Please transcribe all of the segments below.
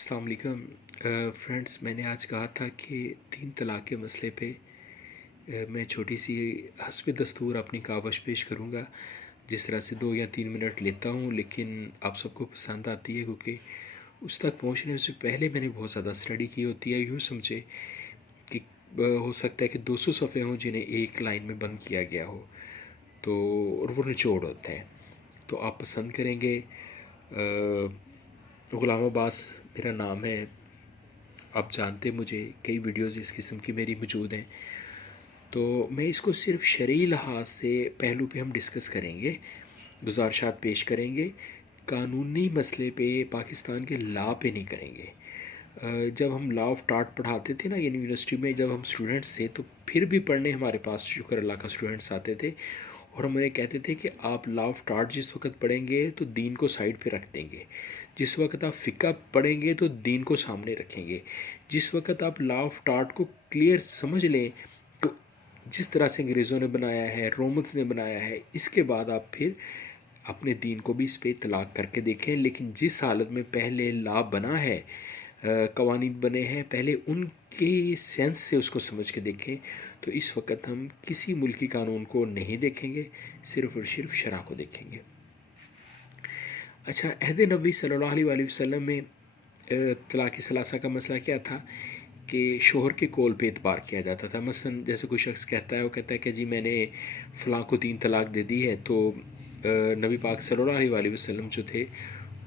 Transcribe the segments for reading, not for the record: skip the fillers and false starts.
السلام علیکم فرینڈس. میں نے آج کہا تھا کہ تین طلاق کے مسئلے پہ میں چھوٹی سی حسب دستور اپنی کاوش پیش کروں گا. جس طرح سے 2 یا 3 منٹ لیتا ہوں لیکن آپ سب کو پسند آتی ہے کیونکہ اس تک پہنچنے سے پہلے میں نے بہت زیادہ اسٹڈی کی ہوتی ہے. یوں سمجھے کہ ہو سکتا ہے کہ 200 صفحے ہوں جنہیں ایک لائن میں بند کیا گیا ہو تو اور وہ نچوڑ ہوتے ہیں تو آپ پسند کریں گے. غلام عباس میرا نام ہے. آپ جانتے مجھے، کئی ویڈیوز اس قسم کی میری موجود ہیں. تو میں اس کو صرف شرعی لحاظ سے پہلو پہ ہم ڈسکس کریں گے، گزارشات پیش کریں گے. قانونی مسئلے پہ، پاکستان کے لا پہ نہیں کریں گے. جب ہم لا آف ٹاٹ پڑھاتے تھے نا یونیورسٹی میں، جب ہم اسٹوڈنٹس تھے تو پھر بھی پڑھنے ہمارے پاس شکر اللہ کا اسٹوڈنٹس آتے تھے اور ہم انہیں کہتے تھے کہ آپ لا آف ٹاٹ جس وقت پڑھیں گے تو دین کو سائڈ پہ رکھ دیں گے، جس وقت آپ فقہ پڑھیں گے تو دین کو سامنے رکھیں گے. جس وقت آپ لا آف ٹاٹ کو کلیئر سمجھ لیں تو جس طرح سے انگریزوں نے بنایا ہے، رومنس نے بنایا ہے، اس کے بعد آپ پھر اپنے دین کو بھی اس پہ اطلاق کر کے دیکھیں. لیکن جس حالت میں پہلے لا بنا ہے، قوانین بنے ہیں، پہلے ان کے سینس سے اس کو سمجھ کے دیکھیں. تو اس وقت ہم کسی ملکی قانون کو نہیں دیکھیں گے، صرف اور صرف شرع کو دیکھیں گے. اچھا، عہد نبی صلی اللہ علیہ وآلہ وسلم میں طلاق ثلاثہ کا مسئلہ کیا تھا کہ شوہر کے قول پہ اعتبار کیا جاتا تھا. مثلا جیسے کوئی شخص کہتا ہے، وہ کہتا ہے کہ جی میں نے فلاں کو 3 طلاق دے دی ہے، تو نبی پاک صلی اللہ علیہ وآلہ وسلم جو تھے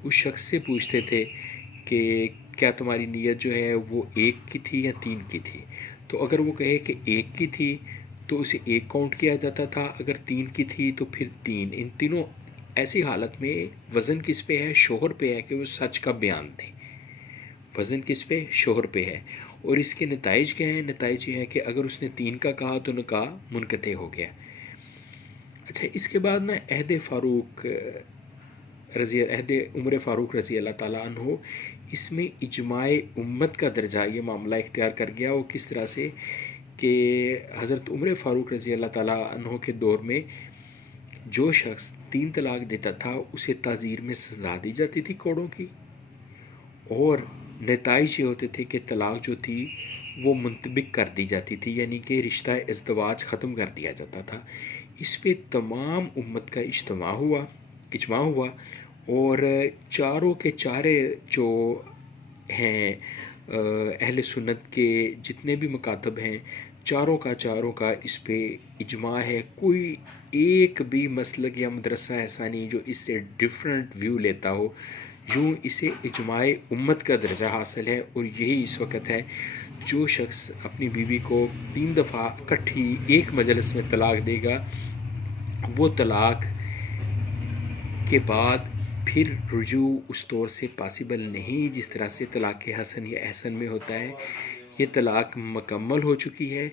اس شخص سے پوچھتے تھے کہ کیا تمہاری نیت جو ہے وہ 1 کی تھی یا 3 کی تھی. تو اگر وہ کہے کہ 1 کی تھی تو اسے 1 کاؤنٹ کیا جاتا تھا، اگر 3 کی تھی تو پھر 3. ان تینوں ایسی حالت میں وزن کس پہ ہے؟ شوہر پہ ہے کہ وہ سچ کا بیان دیں. وزن کس پہ؟ شوہر پہ ہے. اور اس کے نتائج کیا ہیں؟ نتائج یہ ہیں کہ اگر اس نے 3 کا کہا تو نکاح منقطع ہو گیا. اچھا، اس کے بعد میں عہد عمر فاروق رضی اللہ تعالیٰ عنہ، اس میں اجماع امت کا درجہ یہ معاملہ اختیار کر گیا. وہ کس طرح سے کہ حضرت عمر فاروق رضی اللہ تعالیٰ عنہ کے دور میں جو شخص 3 طلاق دیتا تھا اسے تعزیر میں سزا دی جاتی تھی کوڑوں کی، اور نتائج یہ ہوتے تھے کہ طلاق جو تھی وہ منطبق کر دی جاتی تھی، یعنی کہ رشتہ ازدواج ختم کر دیا جاتا تھا. اس پہ تمام امت کا اجماع ہوا اور چاروں کے چارے جو ہیں اہل سنت کے جتنے بھی مکاتب ہیں، چاروں کا اس پہ اجماع ہے. کوئی ایک بھی مسلک یا مدرسہ ایسا نہیں جو اس سے ڈیفرنٹ ویو لیتا ہو. یوں اسے اجماع امت کا درجہ حاصل ہے. اور یہی اس وقت ہے، جو شخص اپنی بیوی کو 3 دفعہ اکٹھی ایک مجلس میں طلاق دے گا، وہ طلاق کے بعد پھر رجوع اس طور سے پاسبل نہیں جس طرح سے طلاق حسن یا احسن میں ہوتا ہے. یہ طلاق مکمل ہو چکی ہے.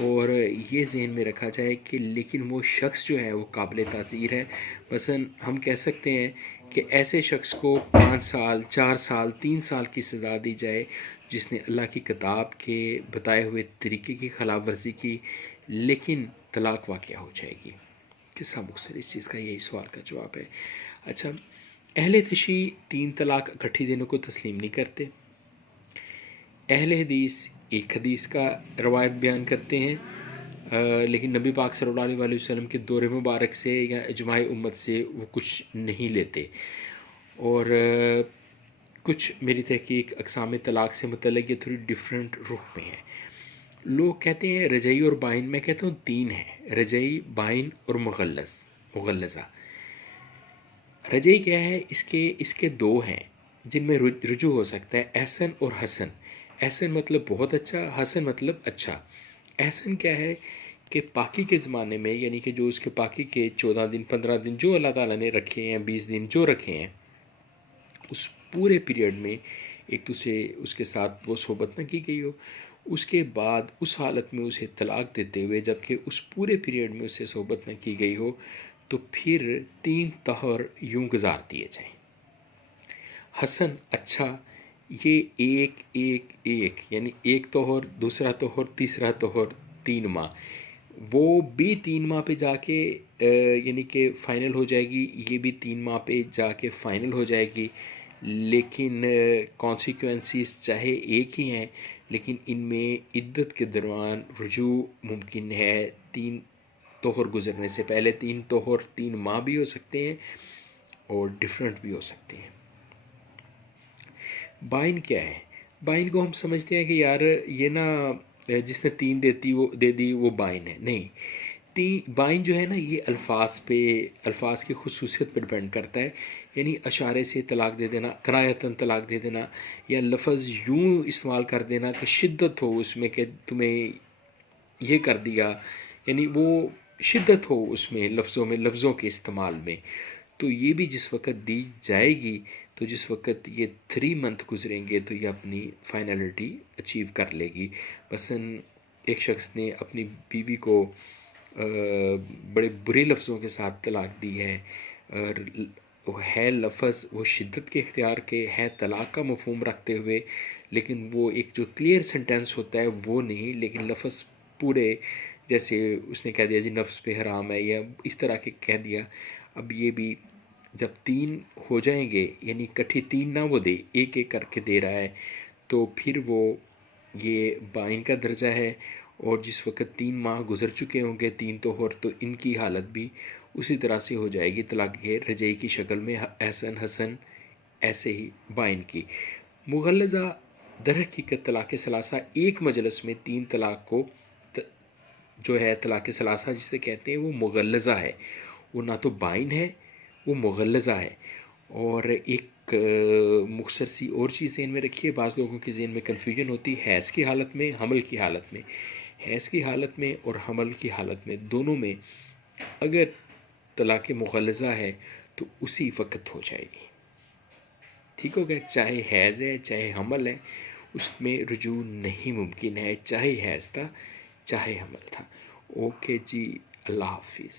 اور یہ ذہن میں رکھا جائے کہ لیکن وہ شخص جو ہے وہ قابل تعزیر ہے. مثلا ہم کہہ سکتے ہیں کہ ایسے شخص کو 5 سال 4 سال 3 سال کی سزا دی جائے جس نے اللہ کی کتاب کے بتائے ہوئے طریقے کی خلاف ورزی کی، لیکن طلاق واقع ہو جائے گی. کس سبق سے اس چیز کا یہی سوال کا جواب ہے. اچھا، اہل تشیع 3 طلاق اکٹھی دینے کو تسلیم نہیں کرتے. اہل حدیث ایک حدیث کا روایت بیان کرتے ہیں، لیکن نبی پاک صلی اللہ علیہ وآلہ وسلم کے دور مبارک سے یا اجماع امت سے وہ کچھ نہیں لیتے. اور کچھ میری تحقیق اقسام طلاق سے متعلق یہ تھوڑی ڈیفرنٹ رخ میں ہے. لوگ کہتے ہیں رجعی اور بائن، میں کہتا ہوں 3 ہیں: رجعی، بائن اور مغلظہ. رجعی کیا ہے؟ اس کے 2 ہیں جن میں رجوع ہو سکتا ہے: احسن اور حسن. احسن مطلب بہت اچھا، حسن مطلب اچھا. احسن کیا ہے کہ پاکی کے زمانے میں، یعنی کہ جو اس کے پاکی کے 14 دن 15 دن جو اللہ تعالیٰ نے رکھے ہیں، 20 دن جو رکھے ہیں، اس پورے پیریڈ میں ایک دوسرے اس کے ساتھ وہ صحبت نہ کی گئی ہو. اس کے بعد اس حالت میں اسے طلاق دیتے ہوئے جبکہ اس پورے پیریڈ میں اسے صحبت نہ کی گئی ہو تو پھر 3 طہر یوں گزار دیے جائیں. حسن اچھا، یہ ایک یعنی 1 طہر، دوسرا طہر، تیسرا طہر، 3 ماہ. وہ بھی 3 ماہ پہ جا کے یعنی کہ فائنل ہو جائے گی، یہ بھی 3 ماہ پہ جا کے فائنل ہو جائے گی. لیکن کانسیکوینسز چاہے ایک ہی ہیں، لیکن ان میں عدت کے دوران رجوع ممکن ہے 3 طہر گزرنے سے پہلے۔ 3 طہر 3 ماہ بھی ہو سکتے ہیں اور ڈیفرنٹ بھی ہو سکتے ہیں۔ بائن کیا ہے؟ بائن کو ہم سمجھتے ہیں کہ یار یہ نا جس نے 3 دے دی وہ بائن ہے، نہیں۔ بائن جو ہے نا یہ الفاظ کی خصوصیت پہ ڈپینڈ کرتا ہے، یعنی اشارے سے طلاق دے دینا، کنایتاً طلاق دے دینا، یا لفظ یوں استعمال کر دینا کہ شدت ہو اس میں کہ تمہیں یہ کر دیا، یعنی وہ شدت ہو اس میں لفظوں کے استعمال میں، تو یہ بھی جس وقت دی جائے گی تو جس وقت یہ 3 منتھ گزریں گے تو یہ اپنی فائنلٹی اچیو کر لے گی۔ مثلاً ایک شخص نے اپنی بیوی کو بڑے برے لفظوں کے ساتھ طلاق دی ہے، اور ہے لفظ وہ شدت کے اختیار کے ہے، طلاق کا مفہوم رکھتے ہوئے، لیکن وہ ایک جو کلیئر سنٹینس ہوتا ہے وہ نہیں، لیکن لفظ پورے جیسے اس نے کہہ دیا جی نفس پہ حرام ہے یا اس طرح کے کہہ دیا۔ اب یہ بھی جب 3 ہو جائیں گے، یعنی کٹھی 3 نہ وہ دے، ایک ایک کر کے دے رہا ہے، تو پھر وہ یہ بائن کا درجہ ہے، اور جس وقت 3 ماہ گزر چکے ہوں گے 3 طہر، تو ان کی حالت بھی اسی طرح سے ہو جائے گی طلاق رجعی کی شکل میں، احسن حسن ایسے ہی بائن کی۔ مغلظہ در حقیقت طلاق ثلاثہ ایک مجلس میں 3 طلاق کو جو ہے طلاق ثلاثہ جسے کہتے ہیں وہ مغلظہ ہے، وہ نہ تو بائن ہے، وہ مغلظہ ہے۔ اور ایک مختصر سی اور چیز ذہن میں رکھیے، بعض لوگوں کے ذہن میں کنفیوژن ہوتی ہے حیض کی حالت میں، حمل کی حالت میں۔ حیض کی حالت میں اور حمل کی حالت میں دونوں میں اگر طلاق مغلظہ ہے تو اسی وقت ہو جائے گی، ٹھیک ہو گیا؟ چاہے حیض ہے چاہے حمل ہے، اس میں رجوع نہیں ممکن ہے، چاہے حیض تھا چاہے حمل تھا۔ اوکے جی، اللہ حافظ۔